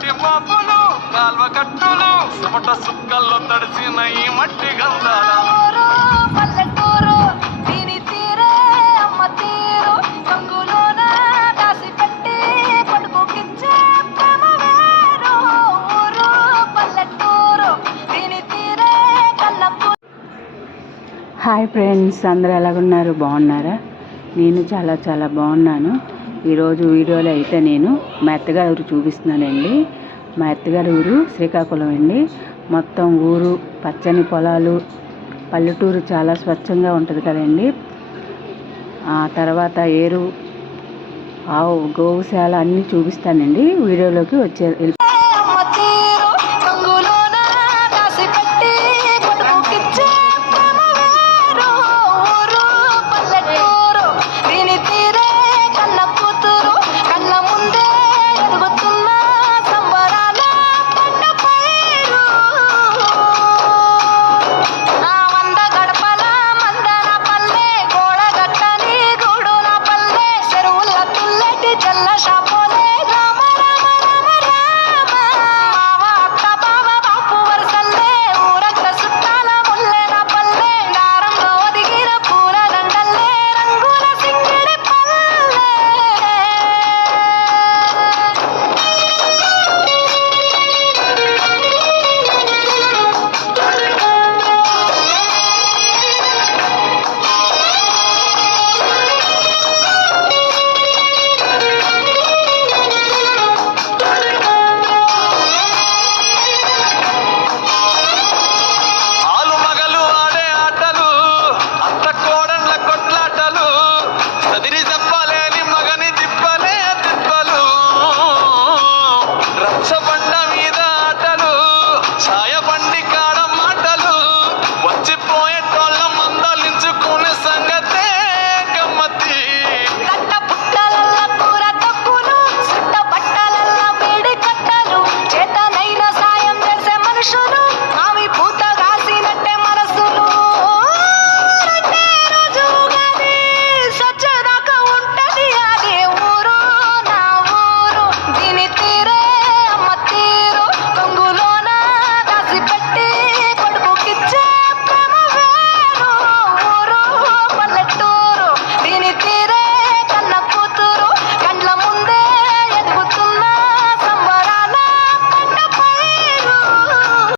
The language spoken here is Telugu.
మట్టి మోపులు కాల్వ కట్టులు చెమట సుక్కల్లో తడిసిన ఈ మట్టి గంధాల పల్లెటూరు దీని తీరే అమ్మ తీరు రంగులోన దాసి పెట్టి కొడుకుకిచ్చే ప్రేమ వేరు ఊరు పల్లెటూరు దీని తీరే కళ్ళకు. హాయ్ ఫ్రెండ్స్, అందరూ ఎలాగున్నారు? బాగున్నారా? నేను చాలా చాలా బాగున్నాను. ఈరోజు వీడియోలో అయితే నేను మా అత్తగారి ఊరు చూపిస్తున్నానండి. మా అత్తగారి ఊరు శ్రీకాకుళం అండి. మొత్తం ఊరు పచ్చని పొలాలు, పల్లెటూరు చాలా స్వచ్ఛంగా ఉంటుంది కదండి. ఆ తర్వాత ఏరు, ఆవు, గోవుశాల అన్నీ చూపిస్తానండి. వీడియోలోకి